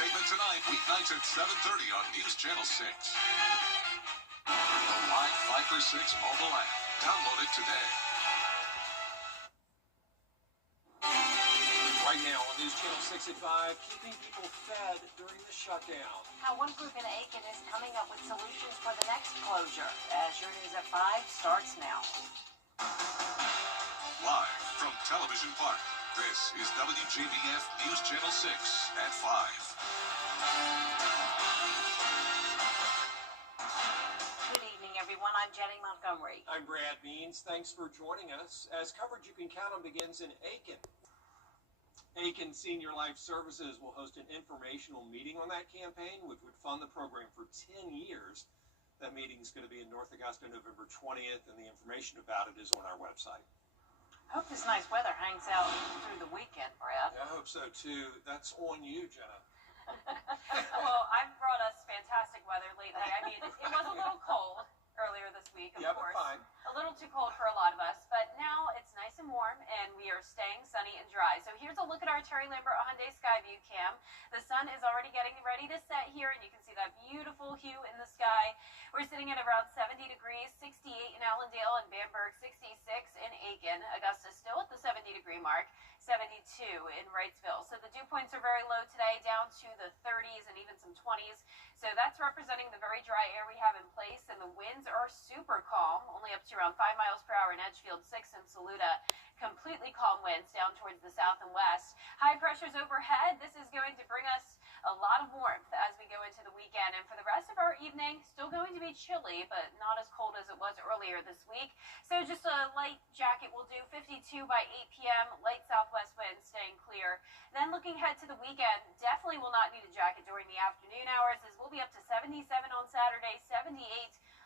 entertainment tonight, weeknights at 7:30 on News Channel 6. The live 5 for 6 mobile app. Download it today. Right now on News Channel 6 at 5, keeping people fed during the shutdown. How one group in Aiken is coming up with solutions for the next closure. As your News at 5 starts now. Live from Television Park, this is WJBF News Channel 6 at 5. Good evening, everyone. I'm Jenny Montgomery. I'm Brad Means. Thanks for joining us as coverage you can count on begins in Aiken. Aiken Senior Life Services will host an informational meeting on that campaign, which would fund the program for 10 years. That meeting is going to be in North Augusta November 20th, and the information about it is on our website. I hope this nice weather hangs out through the weekend, Brad. Yeah, I hope so, too. That's on you, Jenna. Well, I've brought us fantastic weather lately. I mean, it was a little cold earlier this week, of course. But fine. A little too cold for a lot of us, but now it's nice and warm, and we are staying sunny and dry. So here's a look at our Terry Lambert Hyundai Skyview cam. The sun is already getting ready to set here, and you can see that beautiful hue in the sky. We're sitting at around 70 degrees, 68 in Allendale and Bamberg, 66 in Aiken. Augusta still at the 70-degree mark, 72 in Wrightsville. So the dew points are very low today, down to the 30s and even some 20s. So that's representing the very dry air we have in place, and the winds are super calm, only up to around 5 miles per hour in Edgefield, 6 in Saluda. Completely calm winds down towards the south and west. High pressures overhead. This is going to bring us a lot of warmth as we go into the weekend. And for the rest of our evening, still going to be chilly, but not as cold as it was earlier this week. So just a light jacket will do. 52 by 8 p.m. Light southwest winds staying clear. Then looking ahead to the weekend, definitely will not need a jacket during the afternoon hours, as we'll be up to 77 on Saturday, 78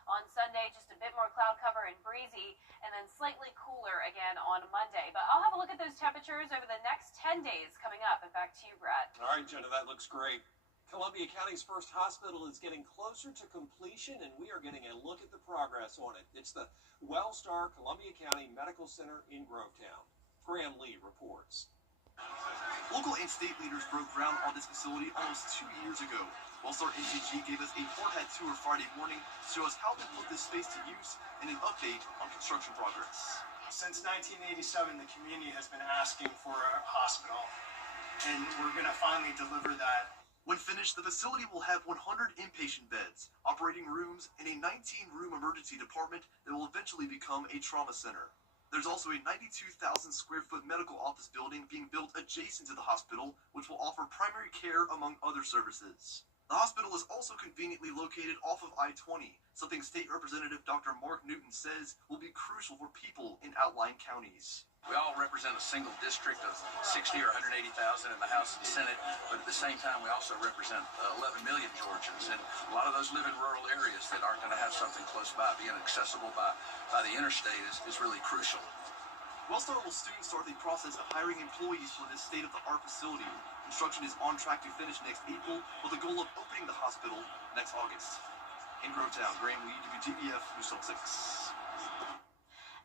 on Sunday, just a bit more cloud cover and breezy, and then slightly cooler again on Monday. But I'll have a look at those temperatures over the next 10 days coming up. And back to you, Brad. All right, Jenna, that looks great. Columbia County's first hospital is getting closer to completion, and we are getting a look at the progress on it. It's the Wellstar Columbia County Medical Center in Grovetown. Graham Lee reports. Local and state leaders broke ground on this facility almost 2 years ago. Wellstar NCG gave us a forehead tour Friday morning to show us how they put this space to use and an update on construction progress. Since 1987, the community has been asking for a hospital, and we're going to finally deliver that. When finished, the facility will have 100 inpatient beds, operating rooms, and a 19-room emergency department that will eventually become a trauma center. There's also a 92,000 square foot medical office building being built adjacent to the hospital, which will offer primary care among other services. The hospital is also conveniently located off of I-20, something State Representative Dr. Mark Newton says will be crucial for people in outlying counties. We all represent a single district of 60 or 180,000 in the House and Senate, but at the same time we also represent 11 million Georgians, and a lot of those live in rural areas that aren't going to have something close by. Being accessible by the interstate is really crucial. Wellstar will soon start the process of hiring employees for this state-of-the-art facility. Construction is on track to finish next April, with the goal of opening the hospital next August. In Grovetown, Graham Lee, WJBF News 6.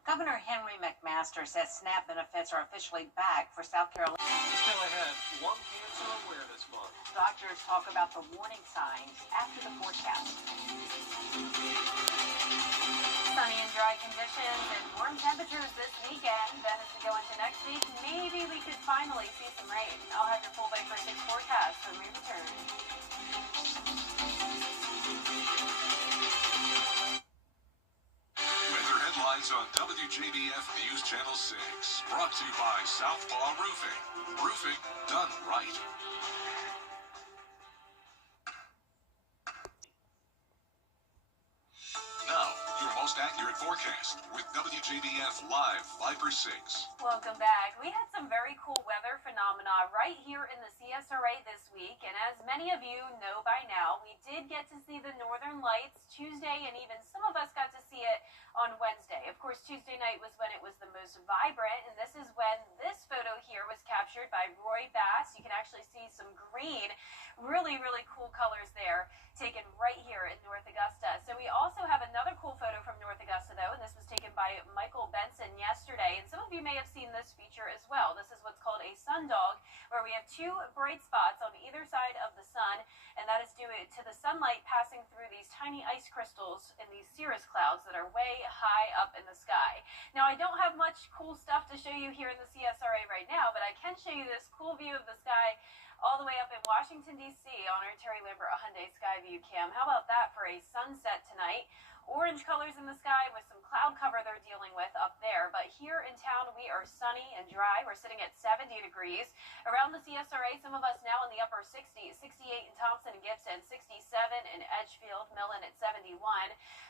Governor Henry McMaster says SNAP benefits are officially back for South Carolina. Still ahead, Lung Cancer Awareness Month. Doctors talk about the warning signs after the forecast. Sunny and dry conditions and warm temperatures this weekend. Then as we go into next week, maybe we could finally see some rain. I'll have your full Bay for 6 forecast when we return. Weather headlines on WJBF News Channel 6. Brought to you by Southpaw Roofing. Roofing done right. Now, your most accurate forecast with WJBF Live 5 for 6. Welcome back. We had some very cool weather phenomena right here in the CSRA this week, and as many of you know by now, we did get to see the Northern Lights Tuesday, and even some of us got to see it on Wednesday. Of course, Tuesday night was when it was the most vibrant, and this is when this photo here was captured by Roy Bass. You can actually see some green, really, really cool colors there, taken right here in North Augusta. So we also have another cool photo from North Augusta, though, and this was taken by Michael Benson yesterday, and some of you may have seen this feature as well. This is what's called a sundog, where we have 2 bright spots on either side of the sun. that is due to the sunlight passing through these tiny ice crystals in these cirrus clouds that are way high up in the sky. Now, I don't have much cool stuff to show you here in the CSRA right now, but I can show you this cool view of the sky all the way up in Washington, D.C. on our Terry Lambert Hyundai Sky View Cam. How about that for a sunset tonight? Orange colors in the sky with some cloud cover they're dealing with up there. But here in town, we are sunny and dry. We're sitting at 70 degrees. Around the CSRA, some of us now in the upper 60s, 68 in Thompson and Gibson, 67 in Edgefield, Millen at 71.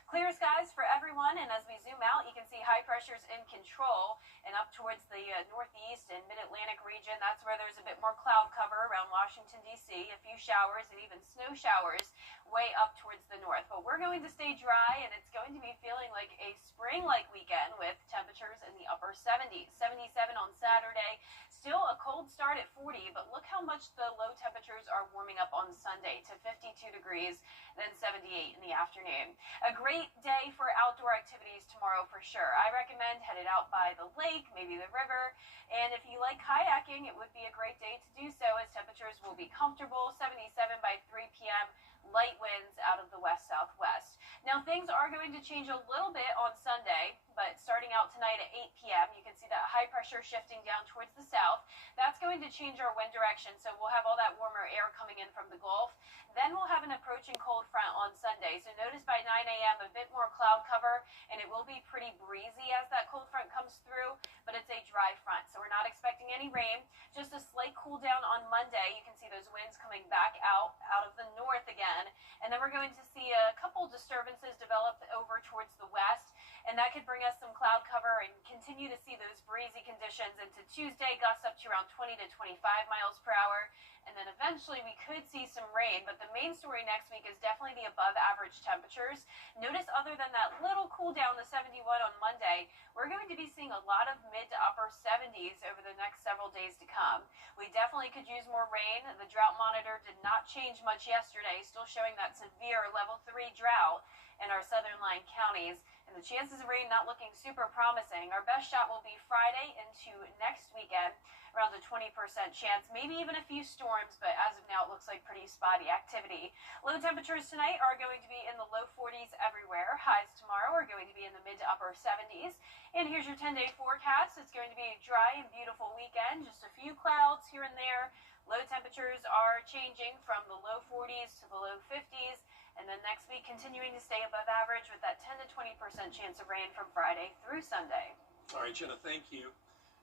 Clear skies for everyone, and as we zoom out, you can see high pressures in control, and up towards the northeast and mid-Atlantic region, that's where there's a bit more cloud cover around Washington, D.C., a few showers and even snow showers way up towards the north. But we're going to stay dry, and it's going to be feeling like a spring-like weekend with temperatures in the upper 70s. 77 on Saturday, still a cold start at 40, but look how much the low temperatures are warming up on Sunday to 52 degrees, then 78 in the afternoon. A great day for outdoor activities tomorrow for sure. I recommend headed out by the lake, maybe the river, and if you like kayaking, it would be a great day to do so as temperatures will be comfortable. 77 by 3 p.m. Light winds out of the west-southwest. Now, things are going to change a little bit on Sunday, but starting out tonight at 8 p.m., you can see that high pressure shifting down towards the south. That's going to change our wind direction, so we'll have all that warmer air coming in from the Gulf. Then we'll have an approaching cold front on Sunday. So notice by 9 a.m. a bit more cloud cover, and it will be pretty breezy as that cold front comes through, but it's a dry front, so we're not expecting any rain. Just a slight cool down on Monday. You can see those winds coming back out of the north again, and then we're going to see a couple disturbances develop over towards the west, and that could bring us some cloud cover and continue to see those breezy conditions into Tuesday, gusts up to around 20 to 25 miles per hour. And then eventually we could see some rain, but the main story next week is definitely the above average temperatures. Notice other than that little cool down to 71 on Monday, we're going to be seeing a lot of mid to upper 70s over the next several days to come. We definitely could use more rain. The drought monitor did not change much yesterday, still showing that severe level 3 drought in our southern line counties, and the chances of rain not looking super promising. Our best shot will be Friday into next weekend, around a 20% chance, maybe even a few storms, but as of now it looks like pretty spotty activity. Low temperatures tonight are going to be in the low 40s everywhere. Highs tomorrow are going to be in the mid to upper 70s. And here's your 10-day forecast. It's going to be a dry and beautiful weekend, just a few clouds here and there. Low temperatures are changing from the low 40s to the low 50s, and then next week continuing to stay above average with that 10 to 20% chance of rain from Friday through Sunday. All right, Jenna, thank you.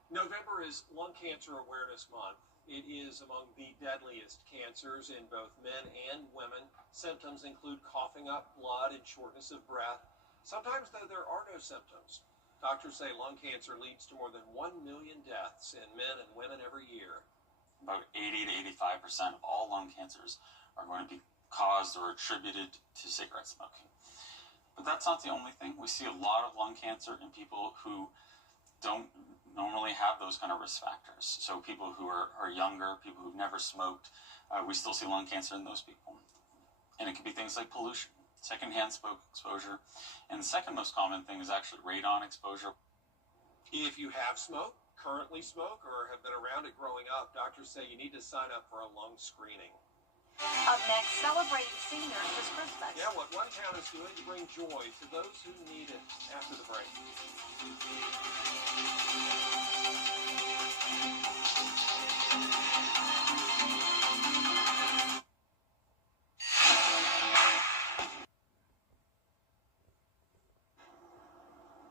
November is Lung Cancer Awareness Month. It is among the deadliest cancers in both men and women. Symptoms include coughing up blood and shortness of breath. Sometimes, though, there are no symptoms. Doctors say lung cancer leads to more than 1 million deaths in men and women every year. About 80 to 85% of all lung cancers are going to be caused or attributed to cigarette smoking. But that's not the only thing. We see a lot of lung cancer in people who don't normally have those kind of risk factors. So people who are younger, people who've never smoked, we still see lung cancer in those people. And it could be things like pollution, secondhand smoke exposure, and the second most common thing is actually radon exposure. If you have smoked, currently smoke, or have been around it growing up, doctors say you need to sign up for a lung screening. Up next, celebrating seniors this Christmas. Yeah, what one town is doing to bring joy to those who need it after the break.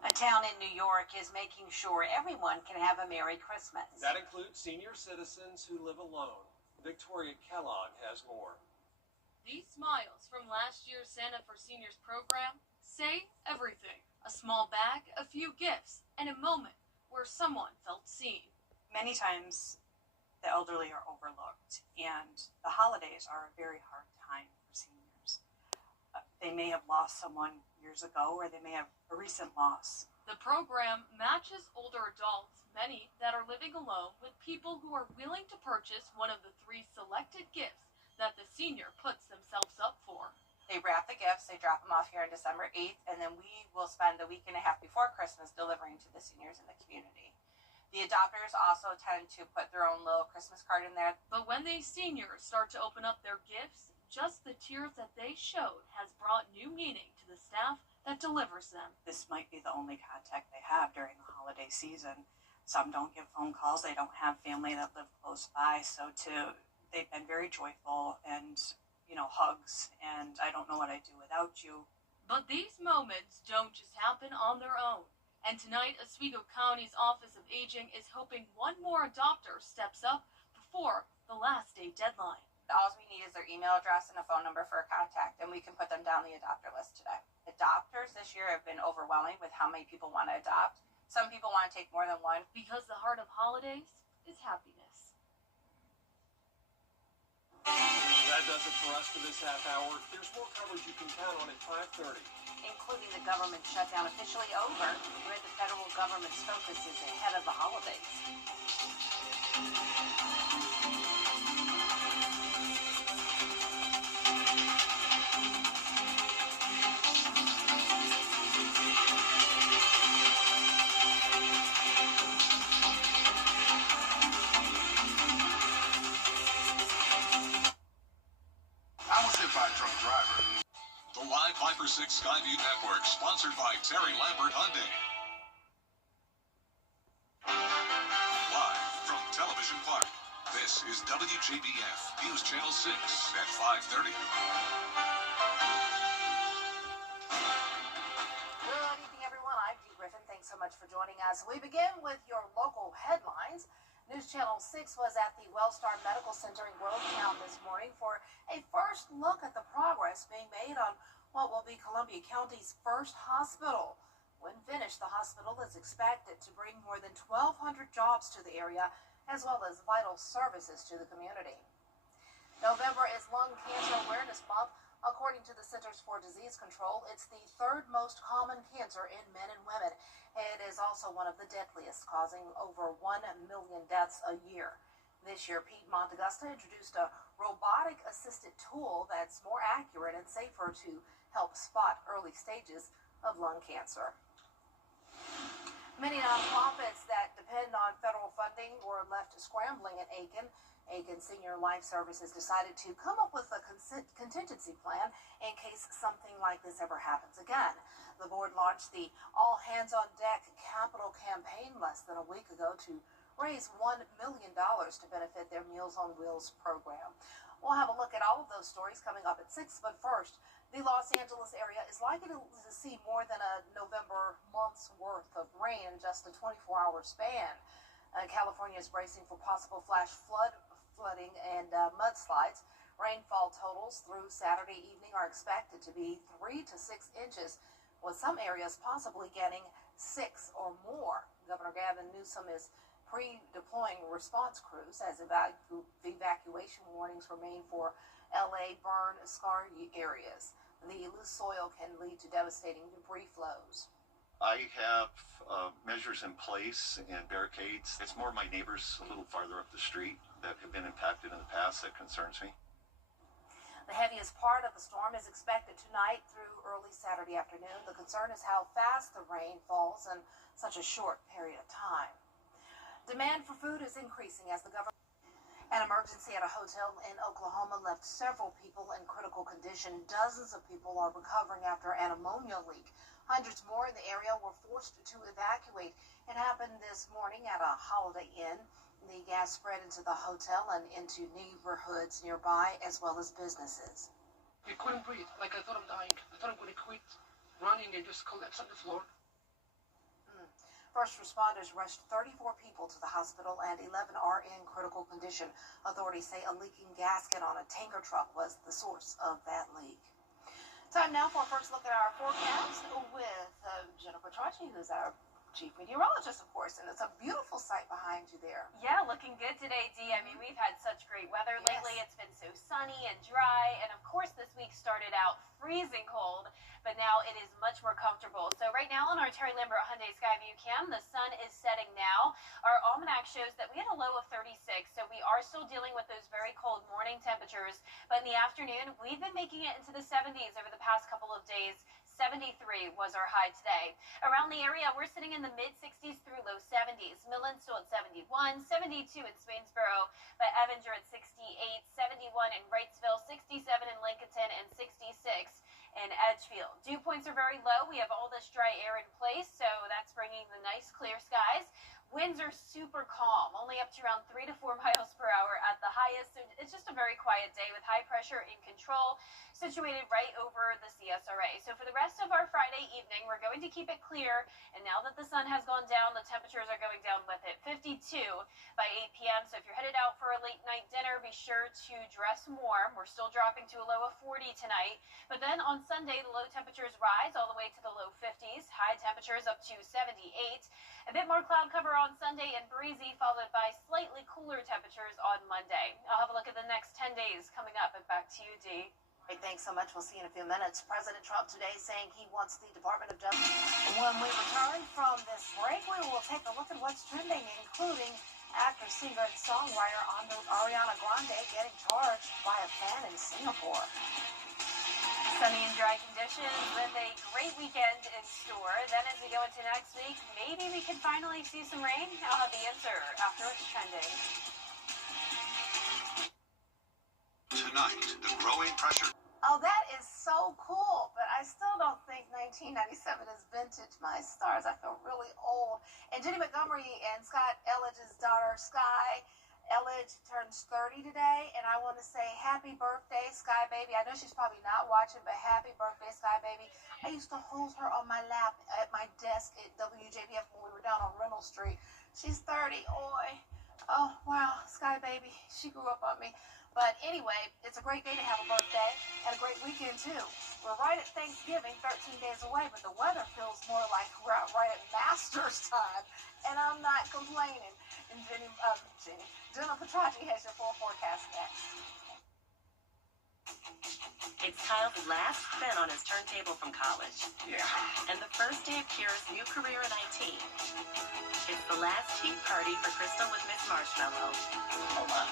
A town in New York is making sure everyone can have a Merry Christmas. That includes senior citizens who live alone. Victoria Kellogg has more. These smiles from last year's Santa for Seniors program say everything. A small bag, a few gifts, and a moment where someone felt seen. Many times the elderly are overlooked, and the holidays are a very hard time for seniors. They may have lost someone years ago, or they may have a recent loss. The program matches older adults, many that are living alone, with people who are willing to purchase one of the 3 selected gifts that the senior puts themselves up for. They wrap the gifts, they drop them off here on December 8th, and then we will spend the week and a half before Christmas delivering to the seniors in the community. The adopters also tend to put their own little Christmas card in there. But when these seniors start to open up their gifts, just the tears that they showed has brought new meaning to the staff that delivers them. This might be the only contact they have during the holiday season. Some don't get phone calls. They don't have family that live close by. So they've been very joyful and, hugs. And I don't know what I'd do without you. But these moments don't just happen on their own. And tonight, Oswego County's Office of Aging is hoping one more adopter steps up before the last day deadline. All we need is their email address and a phone number for a contact, and we can put them down the adopter list today. Adopters this year have been overwhelming with how many people want to adopt. Some people want to take more than one. Because the heart of holidays is happiness. That does it for us for this half hour. There's more coverage you can count on at 5:30. Including the government shutdown officially over, where the federal government's focus is ahead of the holidays. I was hit by a drunk driver. The live Viper 6 Skyview Network, sponsored by Terry Lambert Hyundai. Live from Television Park, this is WJBF News Channel 6 at 5:30. Good evening, everyone. I'm Dee Griffin. Thanks so much for joining us. We begin with your local headlines. News Channel 6 was at the Wellstar Medical Center in Grovetown this morning for a first look at the progress being made on what will be Columbia County's first hospital. When finished, the hospital is expected to bring more than 1,200 jobs to the area, as well as vital services to the community. November is Lung Cancer Awareness Month. According to the Centers for Disease Control, it's the third most common cancer in men and women. It is also one of the deadliest, causing over 1 million deaths a year. This year, Pete Montegusta introduced a robotic-assisted tool that's more accurate and safer to help spot early stages of lung cancer. Many nonprofits that depend on federal funding were left scrambling in Aiken. Aiken Senior Life Services decided to come up with a contingency plan in case something like this ever happens again. The board launched the All Hands on Deck capital campaign less than a week ago to raise $1 million to benefit their Meals on Wheels program. We'll have a look at all of those stories coming up at 6, but first, the Los Angeles area is likely to see more than a November month's worth of rain in just a 24-hour span. California is bracing for possible flash flooding and mudslides. Rainfall totals through Saturday evening are expected to be 3 to 6 inches, with some areas possibly getting 6 or more. Governor Gavin Newsom is pre-deploying response crews as evacuation warnings remain for LA burn-scarred areas. The loose soil can lead to devastating debris flows. I have measures in place and barricades. It's more my neighbors a little farther up the street that have been impacted in the past that concerns me. The heaviest part of the storm is expected tonight through early Saturday afternoon. The concern is how fast the rain falls in such a short period of time. Demand for food is increasing as the government. An emergency at a hotel in Oklahoma left several people in critical condition. Dozens of people are recovering after an ammonia leak. Hundreds more in the area were forced to evacuate. It happened this morning at a Holiday Inn. The gas spread into the hotel and into neighborhoods nearby, as well as businesses. I couldn't breathe. Like, I thought I'm dying. I thought I'm going to quit running and just collapse on the floor. First responders rushed 34 people to the hospital and 11 are in critical condition. Authorities say a leaking gasket on a tanker truck was the source of that leak. Time now for a first look at our forecast with Jennifer Tracci, who's our chief meteorologist, of course, and it's a beautiful sight behind you there. Yeah, looking good today, Dee. I mean, we've had such great weather lately. It's been so sunny and dry, and of course this week started out freezing cold, but now it is much more comfortable. So right now on our Terry Lambert Hyundai Skyview cam, the sun is setting now. Our almanac shows that we had a low of 36, so we are still dealing with those very cold morning temperatures, but in the afternoon, we've been making it into the 70s over the past couple of days. 73 was our high today. Around the area, we're sitting in the mid-60s through low 70s. Millen still at 71, 72 in Swainsboro, but Evanger at 68, 71 in Wrightsville, 67 in Lincolnton, and 66 in Edgefield. Dew points are very low. We have all this dry air in place, so that's bringing the nice clear skies. Winds are super calm, only up to around 3 to 4 miles per hour at the highest. So it's just a very quiet day with high pressure in control, situated right over the CSRA. So for the rest of our Friday evening, we're going to keep it clear. And now that the sun has gone down, the temperatures are going down with it. 52 by 8 p.m. So if you're headed out for a late night dinner, be sure to dress warm. We're still dropping to a low of 40 tonight. But then on Sunday, the low temperatures rise all the way to the low 50s. High temperatures up to 78. A bit more cloud cover on Sunday and breezy, followed by slightly cooler temperatures on Monday. I'll have a look at the next 10 days coming up, and back to you, Dee. Great, thanks so much. We'll see you in a few minutes. President Trump today saying he wants the Department of Justice. When we return from this break, we will take a look at what's trending, including actor, singer, and songwriter Ariana Grande getting charged by a fan in Singapore. Sunny and dry conditions with a great weekend in store. Then as we go into next week, maybe we can finally see some rain. I'll have the answer after it's trending. Tonight, the growing pressure. Oh, that is so cool, but I still don't think 1997 is vintage, my stars. I feel really old. And Jenny Montgomery and Scott Elledge's daughter, Sky Elledge, turns 30 today, and I want to say happy birthday, Sky Baby. I know she's probably not watching, but happy birthday, Sky Baby. I used to hold her on my lap at my desk at WJBF when we were down on Reynolds Street. She's 30. Oh, wow, Sky Baby. She grew up on me. But anyway, it's a great day to have a birthday and a great weekend, too. We're right at Thanksgiving, 13 days away, but the weather feels more like we're out right at Masters time, and I'm not complaining. And Jenna Petracci has your full forecast next. It's Kyle's last spin on his turntable from college. Yeah. And the first day of Kira's new career in IT. It's the last tea party for Crystal with Miss Marshmallow. Hold on.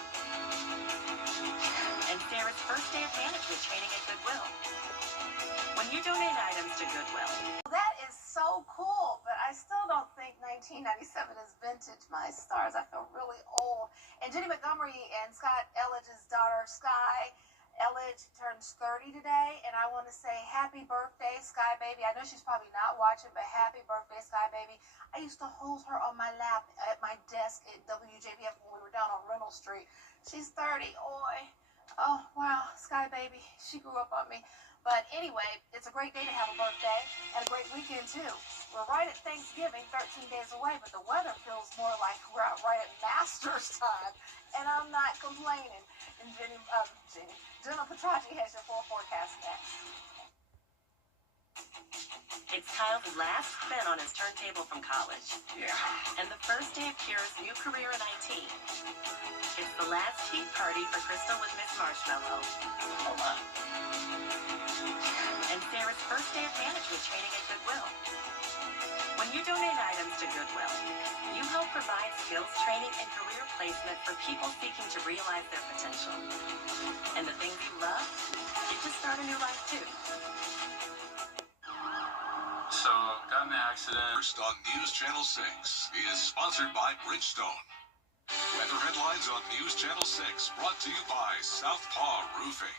And Sarah's first day of management training at Goodwill. When you donate items to Goodwill. That is so cool, but I still don't think 1997 is vintage, my stars. I feel really old. And Jenny Montgomery and Scott Elledge's daughter, Sky Elledge, turns 30 today, and I want to say happy birthday, Sky Baby. I know she's probably not watching, but happy birthday, Sky Baby. I used to hold her on my lap at my desk at WJBF when we were down on Reynolds Street. She's 30. Oh, wow, Sky Baby. She grew up on me. But anyway, it's a great day to have a birthday and a great weekend, too. We're right at Thanksgiving, 13 days away, but the weather feels more like we're out right at Masters time, and I'm not complaining. And Jenna Petracci has your full forecast next. It's Kyle's last spin on his turntable from college. Yeah. And the first day of Kira's new career in IT. It's the last tea party for Crystal with Miss Marshmallow. Hold on. And Sarah's first day of management training at Goodwill. When you donate items to Goodwill, you help provide skills training and career placement for people seeking to realize their potential. And the things you love, get to start a new life too. So, got in an accident. First on News Channel 6 is sponsored by Bridgestone. Weather headlines on News Channel 6, brought to you by Southpaw Roofing.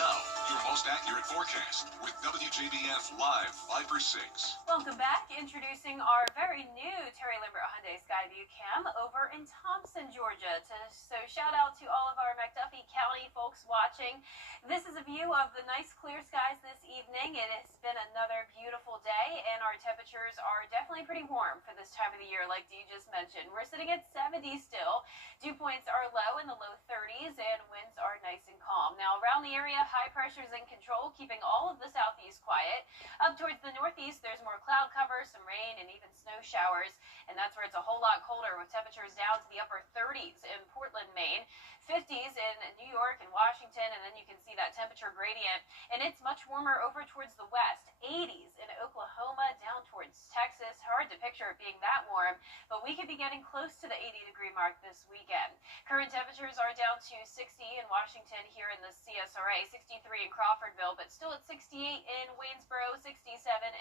Now, your most accurate forecast with WJBF Live 5 for 6. Welcome back. Introducing our very new Terry Lambert Hyundai Skyview Cam over in Thompson, Georgia. So shout out to all of our McDuffie County folks watching. This is a view of the nice clear skies this evening. It has been another beautiful day, and our temperatures are definitely pretty warm for this time of the year, like Dee just mentioned. We're sitting at 70 still. Dew points are low in the low 30s, and winds are nice and calm. Now, around the area, high pressure is in control, keeping all of the southeast quiet. Up towards the northeast, there's more cloud cover, some rain, and even snow showers. And that's where it's a whole lot colder, with temperatures down to the upper 30s in Portland, Maine, 50s in New York and Washington, and then you can see that temperature gradient. And it's much warmer over towards the west, 80s in Oklahoma, down towards Torrance, Texas. Hard to picture it being that warm, but we could be getting close to the 80-degree mark this weekend. Current temperatures are down to 60 in Washington here in the CSRA, 63 in Crawfordville, but still at 68 in Waynesboro, 67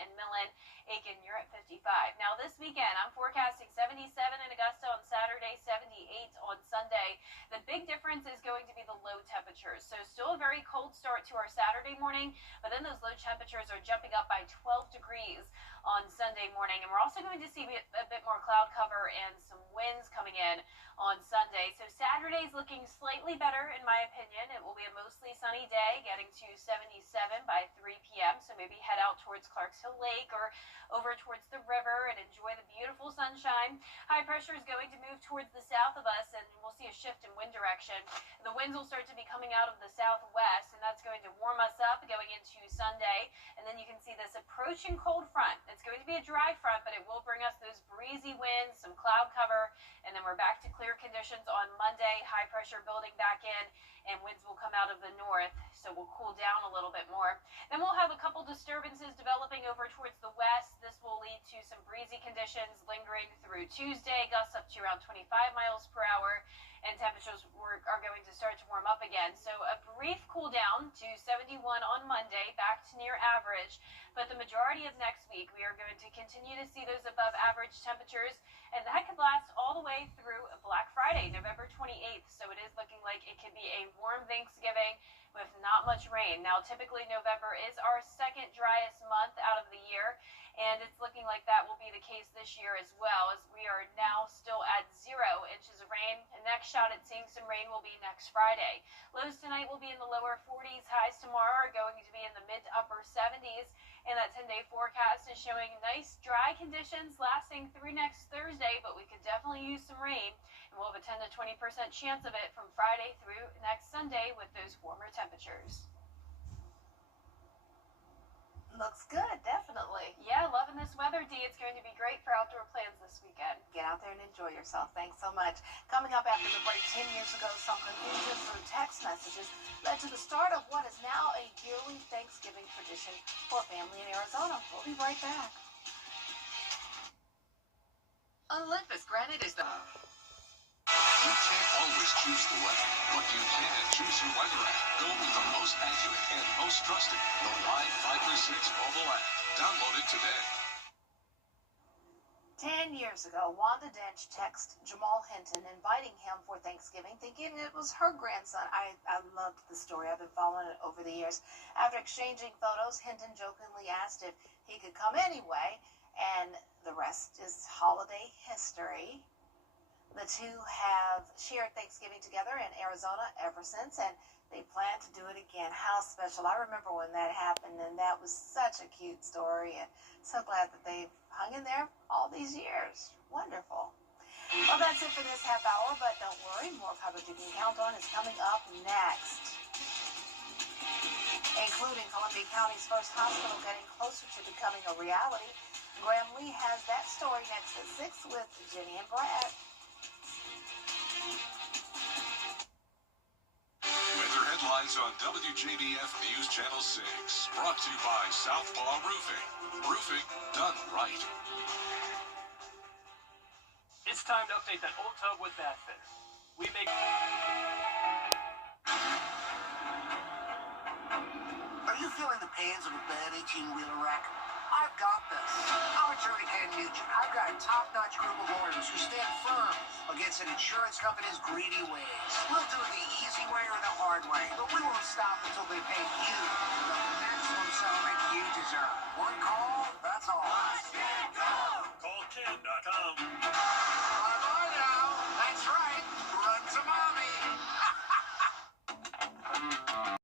in Millen. Aiken, you're at 55. Now this weekend, I'm forecasting 77 in Augusta on Saturday, 78 on Sunday. The big difference is going to be the low temperatures. So still a very cold start to our Saturday morning, but then those low temperatures are jumping up by 12 degrees on Sunday morning. And we're also going to see a bit more cloud cover and some winds coming in on Sunday. So Saturday's looking slightly better in my opinion. It will be a mostly sunny day, getting to 77 by 3 p.m. So maybe head out towards Clarks Hill Lake or over towards the river and enjoy the beautiful sunshine. High pressure is going to move towards the south of us, and we'll see a shift in wind direction. The winds will start to be coming out of the southwest, and that's going to warm us up going into Sunday. And then you can see this approaching cold front. It's going to be a dry front, but it will bring us those breezy winds, some cloud cover, and then we're back to clear conditions on Monday. High pressure building back in, and winds will come out of the north, so we'll cool down a little bit more. Then we'll have a couple disturbances developing over towards the west. This will lead to some breezy conditions lingering through Tuesday, gusts up to around 25 miles per hour, and temperatures are going to start to warm up again. So a brief cool down to 71 on Monday, back to near average, but the majority of next week we are going to continue to see those above average temperatures, and that could last all the way through Black Friday, November 28th. So it is looking like it could be a warm Thanksgiving with not much rain. Now, typically November is our second driest month out of the year, and it's looking like that will be the case this year as well, as we are now still at 0 inches of rain. And next shot at seeing some rain will be next Friday. Lows tonight will be in the lower 40s. Highs tomorrow are going to be in the mid to upper 70s. And that 10-day forecast is showing nice dry conditions lasting through next Thursday, but we could definitely use some rain. And we'll have a 10 to 20% chance of it from Friday through next Sunday with those warmer temperatures. Looks good, definitely. Yeah, loving this weather, Dee. It's going to be great for outdoor plans this weekend. Get out there and enjoy yourself. Thanks so much. Coming up after the break, 10 years ago, some confusion through text messages led to the start of what is now a yearly Thanksgiving tradition for a family in Arizona. We'll be right back. Olympus Granite is the... You can't always choose the weather, but you can choose your weather app. Go with the most accurate and most trusted, the Live 536 mobile app. Download it today. 10 years ago, Wanda Dench texted Jamal Hinton inviting him for Thanksgiving, thinking it was her grandson. I loved the story. I've been following it over the years. After exchanging photos, Hinton jokingly asked if he could come anyway, and the rest is holiday history. The two have shared Thanksgiving together in Arizona ever since, and they plan to do it again. How special. I remember when that happened, and that was such a cute story, and so glad that they've hung in there all these years. Wonderful. Well, that's it for this half hour, but don't worry, more coverage you can count on is coming up next, including Columbia County's first hospital getting closer to becoming a reality. Graham Lee has that story next at 6 with Jenny and Brad. Weather headlines on WJBF News Channel 6. Brought to you by Southpaw Roofing. Roofing done right. It's time to update that old tub with Bath Fitter. We make... Are you feeling the pains of a bad 18-wheeler wreck? I've got this. I'm attorney Ken Nugent. I've got a top-notch group of lawyers who stand firm against an insurance company's greedy ways. We'll do it the easy way or the hard way, but we won't stop until they pay you the maximum settlement you deserve. One call, that's all. Call Ken.com.